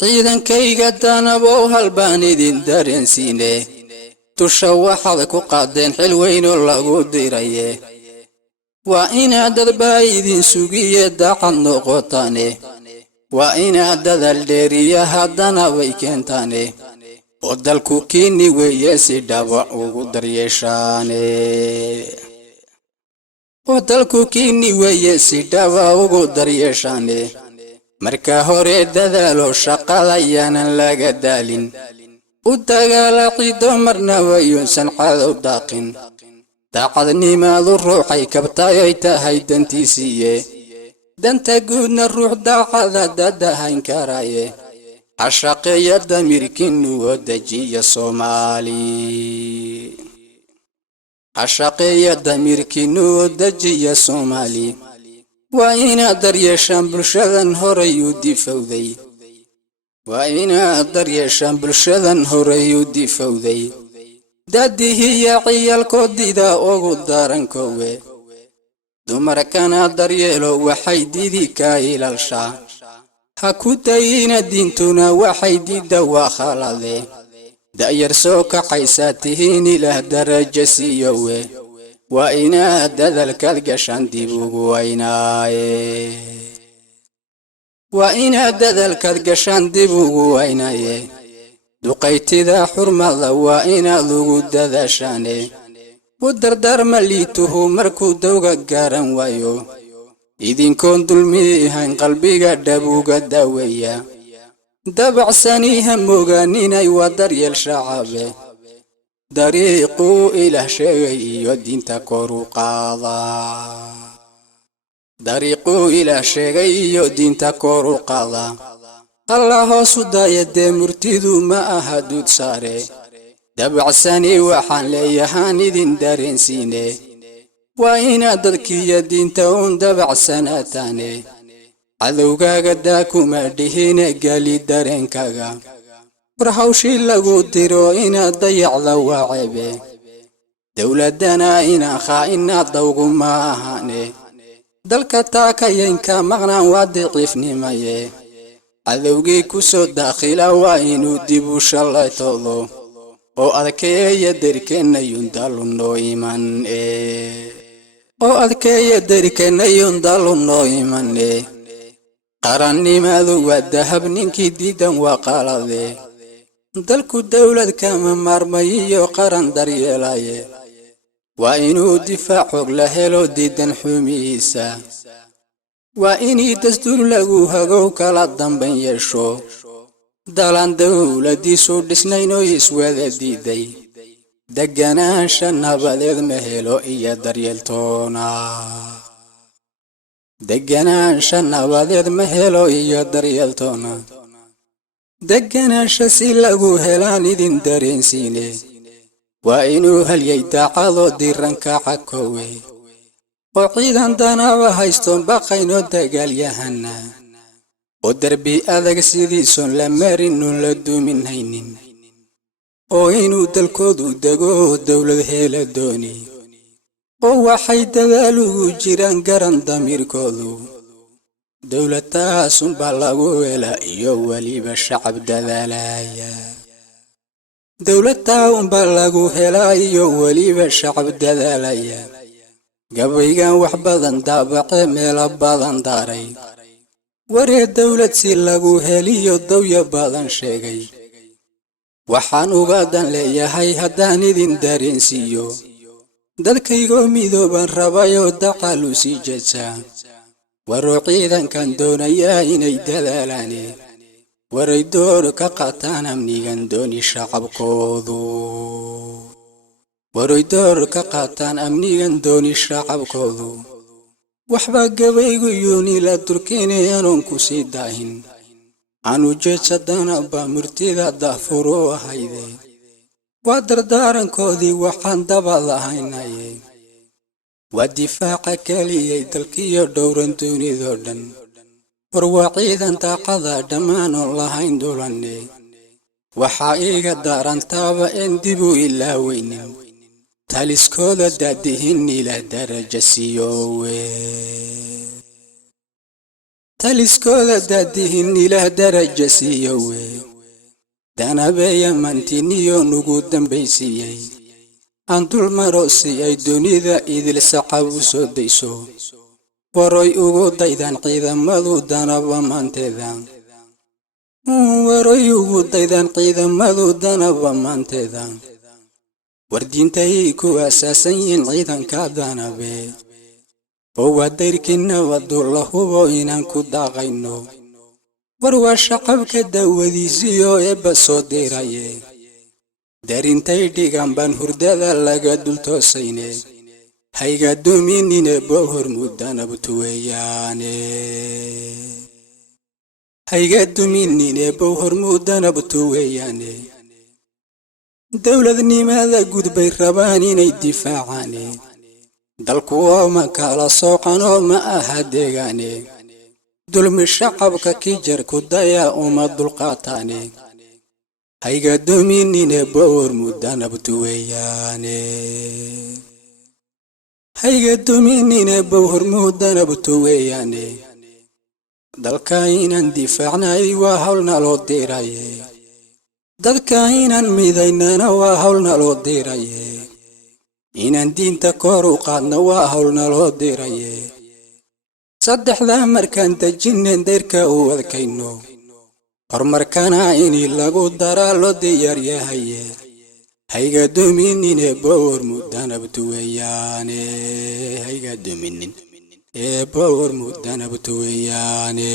ciidankayga danabo halbaan idin dareensiine tusha waxaad ku qaadeen xil weyn oo lagu diraye waa inaad dadbaa idin sugiye daacad noqotaane waa inaad dadaal dheeriya haddana way keentaane oo dalku kiini weeye si dhaba ugu daryeeshaane oo dalku kiini weeye si dhaba ugu daryeeshaane marka hore dadaalo shaqada yaanan laga daalin u dagaala ciido marna wayuusan cadow daaqin daacadnimaadu ruuxay kabtay ay tahay dantiisiiye danta guudna ruux daacada dadahayn karaaye cashaqeeya damirkiinu oo dejiya Soomaali cashaqeeya damirkiinu oo dejiya Soomaali waa inaad daryeeshaan bulshadan horay u difowday waa inaad daryeeshaan bulshadan horay u difowday dadihiya ciyaalkoodida ugu darankowe dumarkana daryeelo waxay didi ka ilaalshaa ha ku dayina diintuna waxay dida waa khalade da'yar soo kacaysa tihiin ilaah darajo siiyowe waa inaad dadaalkaad gashaan dib ugu waynaaye waa inaad dadaalkaad gashaan dib ugu waynaaye duqaytida xurmada waa inaad ugu dadaashaane u dardaarma liituhu markuu dawga garan waayo idinkoon dulmihayn qalbiga dhabuga daweeya dabacsaniha mooganinay waa daryeel shacabe dariiqu ilaah sheegay iyo diinta kor u qaada dariiqu ilaah sheegay iyo diinta kor u qaada Allah hoosu daayadee murtidu ma aha duud saare dabacsani waxaan leeyahaan idin dareensiine waa inaad dadkiiyo diinta uun dabacsanaataane cadowgaaga daa kuma dhihine gali dareenkaga war hawshii lagu diro inaad dayacda waa ceebe dowladana inaan khaa'inaad dawgu ma ahane dalka taakayaynka maqnaan waa daciifnimaye cadowgii ku soo daakhila waa inuu dib u shallaytoodo oo adkeeya darkeenayun dalunoo iman oo adkeeya darkeenayun dalunoo imane qarannimadu waa dahab ninkii diidan waa qalade dalku dawlad kama maarmayiyo qaran daryeelaye waa inuu difaac xoog la helo diidan xumihiisa waa inii dastuur lagu hagow kala dambayn yeesho dalan dawladiisu dhisnaynoo iswada diiday deganaansha nabadeed ma helo iyo daryeeltoona deganaansha nabadeed ma helo iyo daryeeltoona deganaansha si lagu helaan idin dareensiine waa inuu halyay daacadoo diranka cakowe oo ciidan danaba haysto baqaynoo dagaalyahana oo darbi adag sidiisoon la marinun la dumin haynin oo inuu dalkoodu dego dawlad hela dooni oo waxay dadaal ugu jiraan garan damiirkoodu dawladtaasunbaa lagu hela iyo weliba shacab dadaalaya dawladtaa unbaa lagu helaa iyo weliba shacab dadaalaya gabaygan wax badan daabace meelo badan daaray waree dawlad si lagu heliyo dawya badan sheegay waxaan ugadan leeyahay haddaan idin dareensiiyo dadkaygoo midooban rabayoo daqalu sii jeedsaa waroo ciidankan doonayaa inay dadaalaane waray door ka qaataan amnigan dooni shacabkoodu waray door ka qaataan amnigan dooni shacabkoodu waxba gabaygu yuuni la turkiinayaanoon ku sii daahin aanu jeedsadana baa murtida daafuru ahayde waa dardaarankoodii waxaan daba lahaynaye waa difaaca keliyay dalkiyo dhowran dunidoo dhan war waa ciidan daaqada dhammaanoon lahayn dulanne waxaa iiga daarantaaba een dib u ilaaweynin taliskooda daadihin ilaah darajo siiyowe taliskooda daadihin ilaah daraja siiyowe danabeeya mantiniyo nugu dambaysiiyey aan dul maro si ay dunida idil sacab u soo dayso waroy ugu daydan ciidamadu danaba maanteeda waroy ugu daydan ciidamadu danaba maanteeda wardiintay ku asaasan yihiin ciidanka danabe oo waa dayrkina wadu la hubo inaan ku daaqayno war waa shacabka dawadiisiyo eebba soo diraye darintay dhigan baan hurdada laga dul toosayne hayga duminine bohor mudanabtu weeyaane hayga duminine bohor mudanabtu weeyaane dawladnimada gudbay rabaan inay difaacaane dalku oo ma kala soocan oo ma aha deegaane dulmi shacabka kijar ku daya uma dulqaataane hayga duminine bohor mudanabtu weeyaane hayga duminine bohor mudanabtu weeyaane dalka inaan difaacnay waa hawlna loo diraye dadka inaan midaynana waa hawlna loo diraye inaan diinta kor u qaadna waa hawlna loo diraye saddexda markaan dejinen dayrka u adkayno horumarkana ini lagu daraa loo diyaar yahaye hayga duminine bohor mudanabtu weeyaane hayga duminin bohor mudanabtu weeyaane